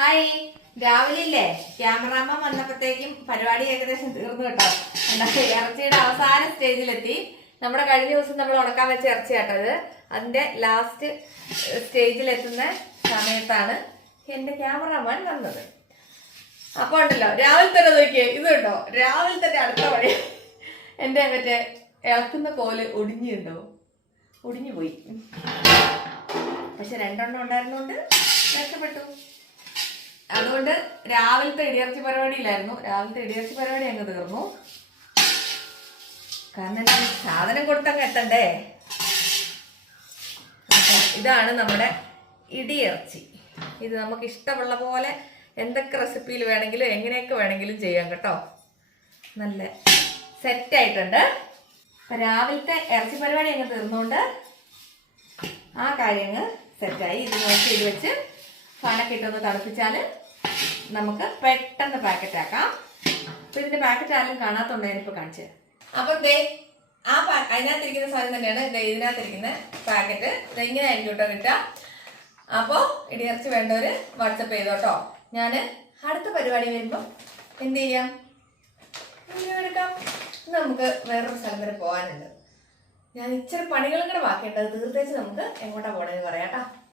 Hi, രാവിലെ ഇല്ലേ cameraman വന്നപ്പോഴത്തേക്കും പരിപാടി ഏകദേശം തീർന്നു കേട്ടോ. ഇറച്ചിയുടെ അവസാന സ്റ്റേജിലെത്തി. നമ്മുടെ കഴിഞ്ഞ ദിവസം നമ്മൾ ഉണക്കാൻ വെച്ച ഇറച്ചി കേട്ടോ ഇത്. അതിന്റെ ലാസ്റ്റ് സ്റ്റേജിലെത്തുന്ന സമയത്താണ് എന്റെ ക്യാമറാമാൻ വന്നത്. അപ്പൊ ഉണ്ടല്ലോ രാവിലെ തന്നെ നോക്കിയേ, ഇത് കേട്ടോ രാവിലെ തന്നെ അടുത്ത വഴി എന്റെ മറ്റേ ഇളക്കുന്ന കോല് ഒടിഞ്ഞു പോയി. പക്ഷെ രണ്ടെണ്ണം ഉണ്ടായിരുന്നോണ്ട് രക്ഷപ്പെട്ടു. അതുകൊണ്ട് രാവിലത്തെ ഇടിയിറച്ചി പരിപാടിയിലായിരുന്നു. രാവിലത്തെ ഇടിയിറച്ചി പരിപാടി അങ്ങ് തീർന്നു. കാരണം സാധനം കൊടുത്തങ്ങ് എത്തണ്ടേ. അപ്പൊ ഇതാണ് നമ്മുടെ ഇടിയിറച്ചി. ഇത് നമുക്ക് ഇഷ്ടമുള്ള പോലെ എന്തൊക്കെ റെസിപ്പിയിൽ വേണമെങ്കിലും എങ്ങനെയൊക്കെ വേണമെങ്കിലും ചെയ്യാം കേട്ടോ. നല്ല സെറ്റായിട്ടുണ്ട്. അപ്പൊ രാവിലത്തെ ഇറച്ചി പരിപാടി അങ്ങ് തീർന്നുകൊണ്ട് ആ കാര്യങ്ങൾ സെറ്റായി. ഇത് നോക്കി ഇത് വെച്ച് ഫാനൊക്കെ ഇട്ടൊന്ന് തണുപ്പിച്ചാൽ നമുക്ക് പെട്ടെന്ന് പാക്കറ്റ് ആക്കാം. അപ്പൊ ഇതിന്റെ പാക്കറ്റ് ആരും കാണാത്തോണ്ട് ഞാനിപ്പോ കാണിച്ചു. അപ്പൊ അതിനകത്തിരിക്കുന്ന സാധനം തന്നെയാണ് ഇതിനകത്തിരിക്കുന്ന പാക്കറ്റ്. ഇങ്ങനെ ആയിരിക്കും കേട്ടോ കിട്ടുക. അപ്പൊ ഇടിയിറച്ചി വേണ്ടവര് വാട്സപ്പ് ചെയ്തോട്ടോ. ഞാൻ അടുത്ത പരിപാടി വരുമ്പോ എന്ത് ചെയ്യാം, വീഡിയോ എടുക്കാം. നമുക്ക് വേറൊരു സ്ഥലം വരെ പോകാനുണ്ട്. ഞാൻ ഇച്ചിരി പണികളും കൂടെ ബാക്കിയുണ്ട്. അത് തീർത്തേച്ച് നമുക്ക് എങ്ങോട്ടാ പോകണമെന്ന് പറയാട്ടോ.